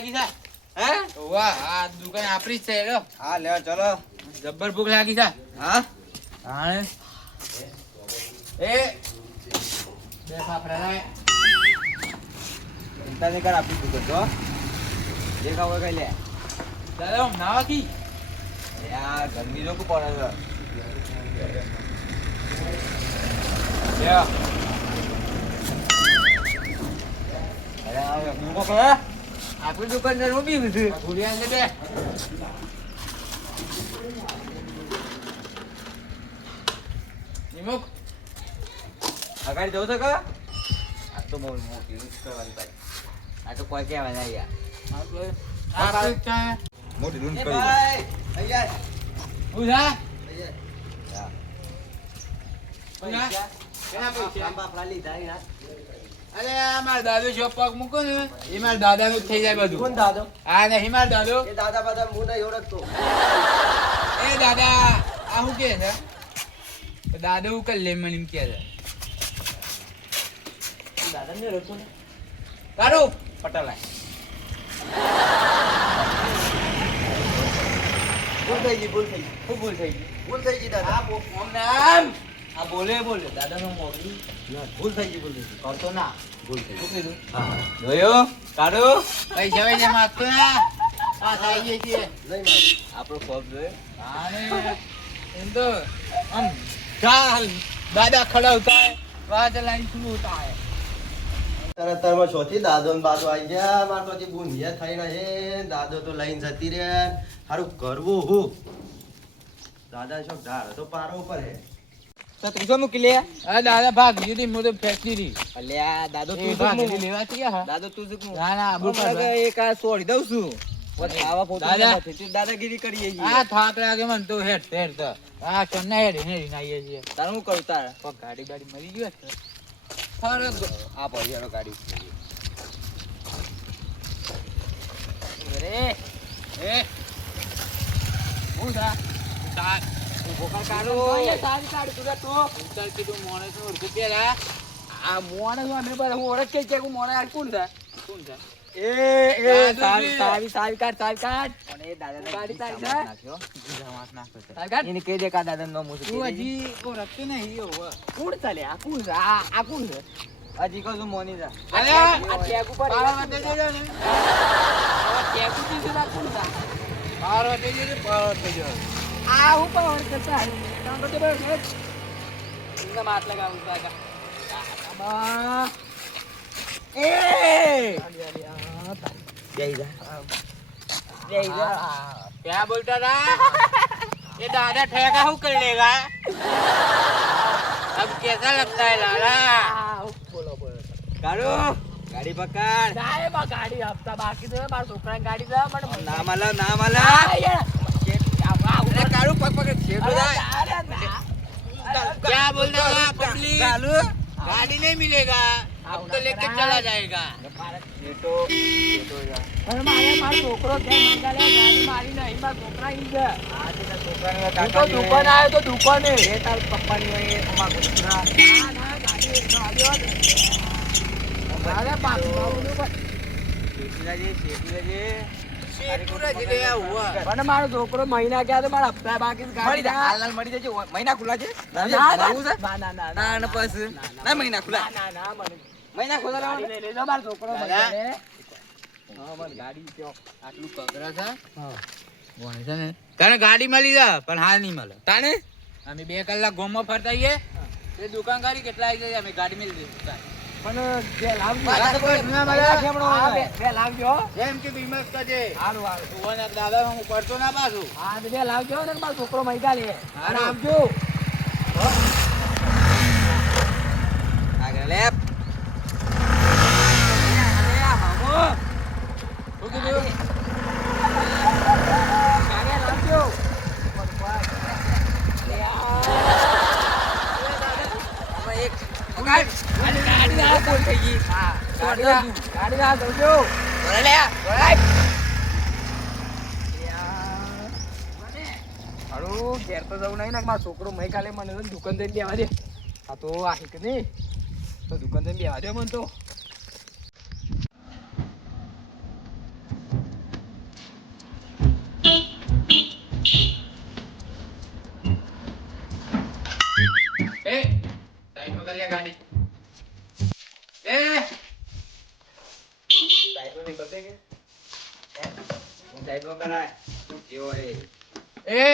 લાગી છે હે વાહ આ દુકાન આપણી જ છે લો હા લે ચલો જબ્બર ભૂખ લાગી છે હા હા એ બે ફાફડા લાય ચિંતા નહીં કર આપી દીધો તો જે ખાવ કઈ લે દાદા હું નાવા કી યાર ગરમી લોકો પડે છે લે અરે આ મૂકો કરે આપણી દુકાનદાર ઊભી છે ગુડિયા ને બે નિમુક આગળ જવું છે કે આ તો બહુ મોટી યુઝ કરવાની ભાઈ આ તો કોઈ કહેવાય ના યાર આ ચા મોટી લૂંટ એ કરી ભાઈ અહીંયા ઉધા અહીંયા ઉધા કેના પૈસા આપણા લીધા યાર અરે આ મારા દાદુ જો પગ મૂકો ને એ મારા દાદાનું જ થઈ જાય બધું કોણ દાદો આ નહીં મારા દાદુ એ દાદા બાદા હું નહીં ઓળખતો એ દાદા આ શું કે છે દાદુ કલ લે મને એમ કે છે દાદા ને ઓળખતો ને કાઢો પટાલાય ભૂલ થઈ ગઈ શું ભૂલ થઈ ગઈ ભૂલ થઈ ગઈ દાદા ઓમ નામ આ બોલે દાદાનો મોગી ભૂલ થઈ ગઈ કરતો ના ભૂલ થઈ શું કીધું હા જોયો કાઢો પૈસા વૈસા માંગતો ના આ થઈ ગઈ છે નહીં માર આપણો ખોફ જોયો આને એમ તો આમ ચાલ દાદા ખડા હોતા है बात लाइन शुरू होता है તરતરમાં છોથી દાદો ને બાદો આવી ગયા માર તો હજી બુંદિયા થઈને હે દાદો તો લઈને જતી રે હારું કરવું હું દાદા શોખ ધાર તો પારો ઉપર હે તો 300 મૂકી લે अरे दादा भाग दी मुझे तो फेंकती थी અલ્યા દાદો ये भाग दी लेवा थी क्या દાદો તું જ ना ना अबू पर એક આ છોડી દઉં છું પછી આવા પોતે દાદા. નથી તું દાદાગીરી કરીએ आ थाक लागे मन तो हेड हेड तो आ कन्ना हेड ने रिनाइए छे તારે હું કરું તારે तो गाड़ी गाड़ी मरी गयो છે અરે આ પૈયાનો ગાડી અરે એ હું થા તાર ભોકા કાઢો સારી કાઢ તું તો ઉતર કીધું મોણે સો રૂપિયા પેલા આ મોણે સો અમે પર હું ઓળખ કે હું મોણે આ કોણ છે એ દાદુજી. સાવી કાઢ અને એ દાદા ગાડી તારી છે? ગુજરાત નાખતો છે તાર કાઢ એને કહી દે કા દાદા નો મુસી તું હજી ઓળખતો નહીં હવે કોણ ચાલે આ કોણ છે આ કોણ છે હજી કહું છું મોની જા અરે આ ટેગ ઉપર પાવર વધે છે ને ટેગ ઉપર છે આ કોણ છે પાવર વધે છે પાવર વધે છે આ હું પાવર કરતા કામ તો બસ ઇનકા માત લગાવું કાકા એ જય જા क्या बोलता था ये दादा ठेका हूँ कर लेगा अब कैसा लगता है लाला બોલો કાઢો ગાડી પકડ ગાડી હપ્તા બાકી છે મારા છોકરાની ગાડી છે પણ ના માલા અરે કાઢો પગ પકડ છેડો જાય क्या बोलता था पब्लिक ચાલુ गाड़ी नहीं मिलेगा अब तो लेके चला जाएगा છેટો જા અને મારો છોકરો છે મંગા લે ગાડી મારી નહીં મારા છોકરા ઈ છે આ તેના છોકરાને હું તો કાકા દુકાન આવ્યો તો દુકાને એ તાર પપ્પાની હોય એ અમાર છોકરા ના ગાડી આવ્યો મારે પાછું આવવાનું પણ મારો છોકરો મહિના ગયા તો મારા હપ્તા બાકી છે મળી ગાડી જાય હાલ મળી જજો મહિના ખુલ્લા છે ના ના પછી ના મહિના ખુલ્લા ના મને મહિના ખુલ્લા ગાડી લાવો લઈ લેજો મારો છોકરો દાદા. મહિના લે. હા મને ગાડી કયો આટલું પગરા છે વણે છે ને તને ગાડી મળી જા પણ હાલ નહીં મળે તાને અમે 2 કલાક ગોમમાં ફરતા આવીએ તે દુકાનદારી કેટલા આવી જાય અમે ગાડી મળી દઈશું પણ બે લાવજો પાછા કોઈ ના મળે. હા, બે લાવજો જેમ કે બીમત કરજે હારું હારું ભગવાન દાદા હું કરતો ના પાછું હા તો બે લાવજો ને મારો છોકરો મહિના લે અને આવજો આગળ લે શું કીધું ગાડી લાવજો ગાડી ના બોલ થઈ ગઈ હા ગાડી ગાડી ના દઉંજો બોલે લે હારું ઘેર તો જવું નહીં ને મારો છોકરો મહી કાલે મને તો દુકાન જઈને બેવા દે આ તો આહી કે નહીં તો દુકાન જઈને બેવા દે મને તો ગાડી એ સાઈડમાં નહીં બતે કે હું સાઈડમાં કરાય જેવો એ એ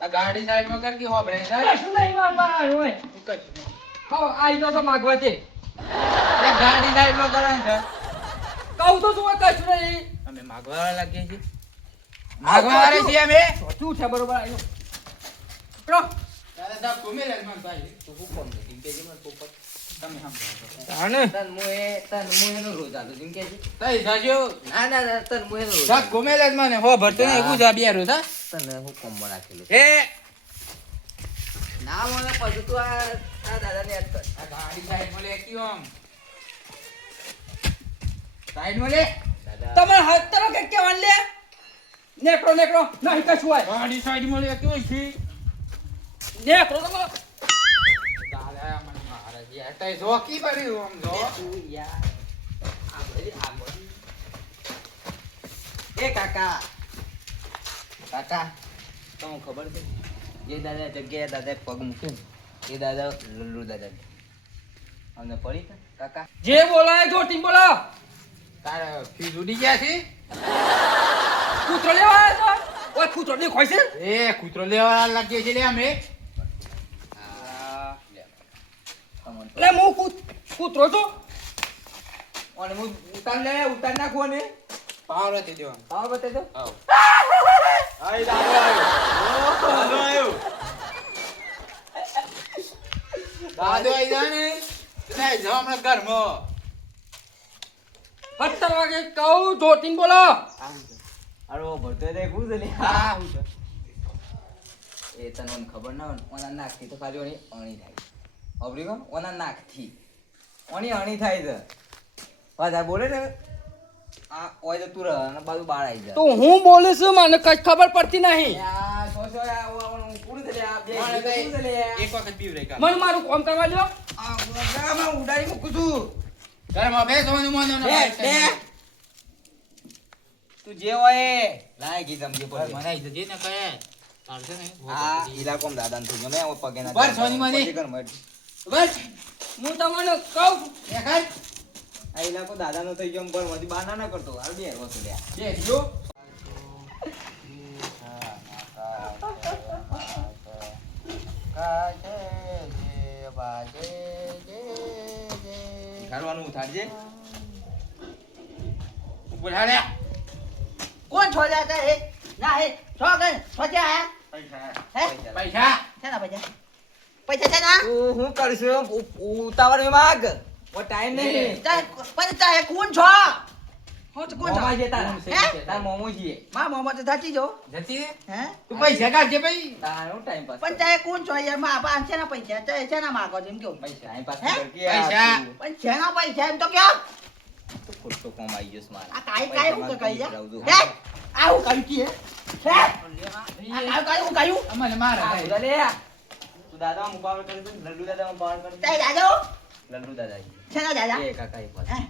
આ ગાડી સાઈડમાં કર કે હો બ્રેક કશું નહીં મારવા હોય હા આઈ તો માગવા છે ગાડી સાઈડમાં કરાય છે કહું તો તું કશું નહીં અમે માગવા લાગીએ છીએ માગવા વાળા છીએ અમે શું છે બરોબર આયો પકડો દાદા સાહેબ કોમે રહેવાનું ભાઈ તો હું કોણ કે કે જે મને પોપટ તમે સમજો તાને તન મુ એનો રોજ આલો જેમ કે છે તઈ જાજો ના ના ના તન મુ એનો રોજ સાહેબ કોમે રહેવાનું હો ભરતો ને એવું જ બેરો થા તને હું કોમમાં રાખેલું એ ના મને પછી તું આ દાદાને યાદ કર આ ગાડી સાઈડમાં લે કેમ આમ સાઈડમાં લે તમે હાથ તરો કે કેવાન લે નેકરો નહીં કશું હોય ગાડી સાઈડમાં લે કેવું છે નેકરો તમે દાદા મને મારે છે તઈ જોકી પડી આમ જો તું યાર આ એ કાકા તમને ખબર છે જે દાદા જગ્યાએ દાદા પગ મૂક્યો ને એ દાદા લલ્લુ દાદા અમને પડી છે કાકા જે બોલાય જો ટીમ બોલો તારે ફીસ ઉડી ગયા છે કૂતરો લેવા આવ્યો તો ઓય કૂતરો ને ખોઈ છે એ કૂતરો લેવા લાગીએ છે લે અમે એટલે હું કૂતરો છું અને હું ઉતાર નાખો ને પાવર હતી દેવા આવો બતાવી દો આઈ દાદો આવ્યો દાદો આઈ જાને નહીં જો હમણાં ઘરમાં 17 વાગે કહું જો ટીમ બોલો અરે ઓ ભરતો દે કુદ લે હા હું છે એ તને મને ખબર ના હોય ઓના નાકથી તો ખાલી ઓની અણી થાય અબરી કો ઓના નાકથી ઓની અણી થાય છે પાછા બોલે ને આ ઓય તો તું રહ અને બાજુ બાળ આવી જાય તો હું બોલું છું મને કઈ ખબર પડતી નહીં આ સો આ પૂરું થઈ આ બે મારે તો પૂરું થઈ લે એક વખત પીવ રહી મને મારું કામ કરવા દો આ ગામાં ઉડાડી મૂકું છું ઘરમાં બેસવાનું મન બે તું જે હોય લાય ગી સમજે પડે મનાઈ જજે ને કહે ચાલશે ને આ ઇલાકોમ દાદાને થઈ ગયો મે ઓ પગે ના બસ સોની મની. પગે કર મત. બસ હું તમને કહું દેખાય આ ઇલાકો દાદાનો થઈ ગયો પણ વધી બહાર ના કરતો હાલ બે વસ્તુ લે જે જો ખાવાનું ઉઠાડજે બોલાડે कौन छो जाता है ना है छो गए छो क्या है हैं પૈસા क्या ना पैसा पैसा है ना તું હું કરશું ઉતાવળ મે માગ ઓ ટાઈમ નહીં चाहे पैसा है कौन छो हो तो कौन छो મોમા જે તાર हैं તાર મોમો છીએ मां मोहम्मद तो जाती जो જતી રે हैं તું પૈસા કાઢજે ભાઈ તારો ટાઈમ પાસ पैसा है कौन छो यार मां पान से ना पैसा चाहे से ना मांगो जिम क्यों પૈસા ટાઈમ પાસ હે? કર કે પૈસા. पैसा ना पैसा है तो क्या તો ખોટો કમાઈ ગયો છે મારા आ काई काई हूं कही जा રાવજો. हैं आ हूं कही की है हैं आ काई हूं कही हूं અમને મારે આ ભાઈ. ઉધા લે તું દાદા મુકાવર કરી દે લલ્લુ દાદા મુકાવર કરી चाहे दादा દે લલ્લુ દાદા से ना दादा એ કાકા એક વાત हैं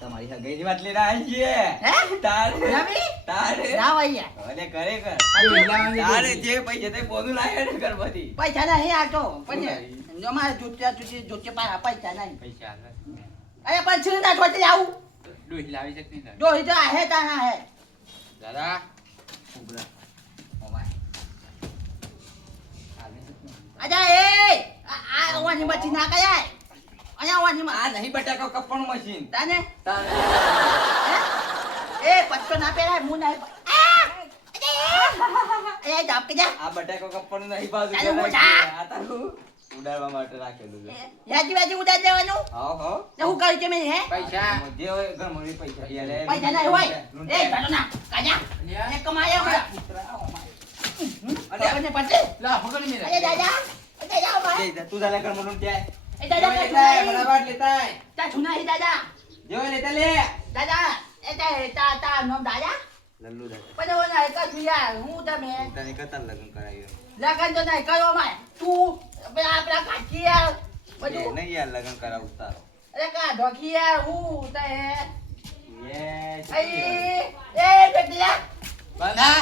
તમારી હગઈની વાત લઈને આવી છીએ हैं તારે रवि તારે ना भैया અરે કરે કર તું હિલાવાની તારે જોડી. જે પૈસા તે બોનું લાગે ને ગણપતિ पैसा नहीं आ तो पैसा जो मारे जुत्ते जुत्ते पारा पैसा नहीं પૈસા હાલે. अरे पण छिल ना छोटे जाऊ ડોહી લાવી શકતી નથી. जो इधर है ताना है દાદા ઉભરા મોબાઈલ आजा ए आ वानी मच्छी ना कया है आया वानी આ मा નહીં બટાકો કપણ મશીન ताने તારે ए पत्तो ना पेरा मुंह नहीं ए जाप के जा આ બટાકો કપણ નહીં બાજુ તારું કે મોઢા. આ તારું ઉડાડવા માટે રાખેલું છે याजी बाजी उड़ा देवानो હાવ હાવ ने हु करी के में है પૈસા જે હોય ઘર મળી પૈસા લે લે पैसा नहीं होय ए चलो ना काजा લ્યા. ने कमाया होगा अरे अपने पत्ते લા પકડી મેરા अरे दादा अरे जाओ भाई તું જાલે ઘર મનું ત્યાં ए दादा का લેતા छुना બરાબર લેતા ता छुना ही दादा જે હોય લેતા લે દાદા એ તા નામ દાદા લલ્લુ દાદા પણ હું નહીં કરું યાર હું તમે તને કતર લગન કરાવ્યો લગન તો નહીં કરો માય તું આપણા કાચી યાર બધું નહીં યાર લગન કરાવું તારો અરે કા ઢોકી યાર હું તે યસ એ બેટા બંધા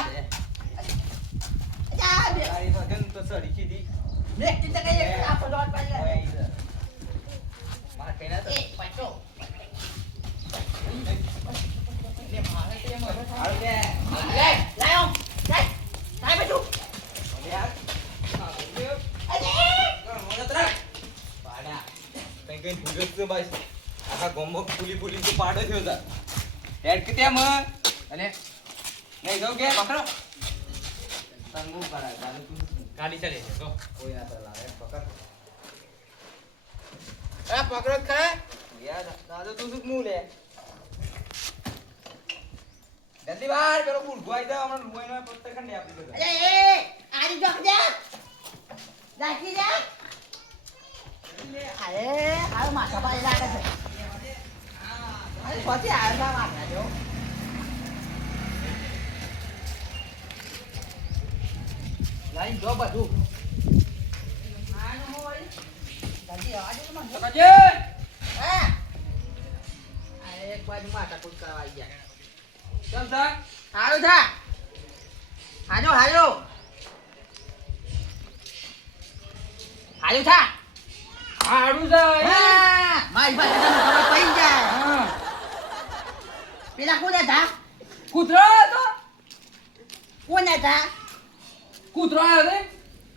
જા તારી વજન તો સડી સીધી મે કિતે કઈ આપો જોત તો બસ આખા ગામમાં ફૂલી તો પાડો થયો તા હેડ કે તેમ અને નહીં જાવ કે પકડો તંગુ કરાય ચાલુ તું ગાડી ચાલે છે તો કોઈ ના ચલાવે પકડ આ પકડો ખરા યાર દાદો તું શું મું લે જલ્દી બહાર પેલો બુડ ગોઈ દે હમણાં લુવાઈનો પત્તર ખંડે આપી દે અરે એ આરી જોક જા રાખી જા અરે આ માથા પાડી લાગે છે અરે પછી આવ્યા માથા જો લાઈન જો બધું આનો હોય જલ્દી આજો તો મને સકાજે હા અરે એક બાજુ માથા કૂટ કરવા આવી ગયા ચાલ થા હાલો થા હાજો હાજો હાજો થા હાડું જાય હા મારી પાસે તમે ખબર પડી જાય હા પેલા કોને થા કૂતરો હતો કોને થા કૂતરો આવ્યો તે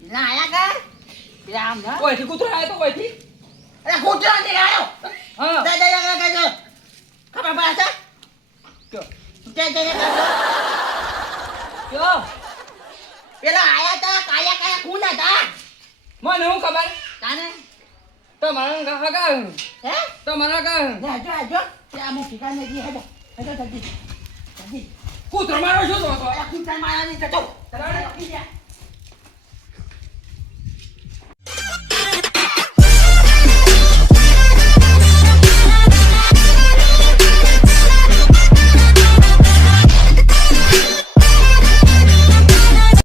ના આયા કા પેલા આમ ના ઓયથી કૂતરો આવ્યો તો ઓયથી અરે કૂતરો નથી આવ્યો હા દે દે દે ખબર પડે છે દે દે દે કયો પેલા આયા તા કાયા કાયા કોને થા મને હું ખબર તાને તમારા કાકા કા હે તમારા કા ને હાજો હાજો ત્યાં મૂકી કાને જી હાજો હાજો જલ્દી જલ્દી કૂતરો મારો શું તો હતો અરે કૂતરા મારા ની જતો તમે જા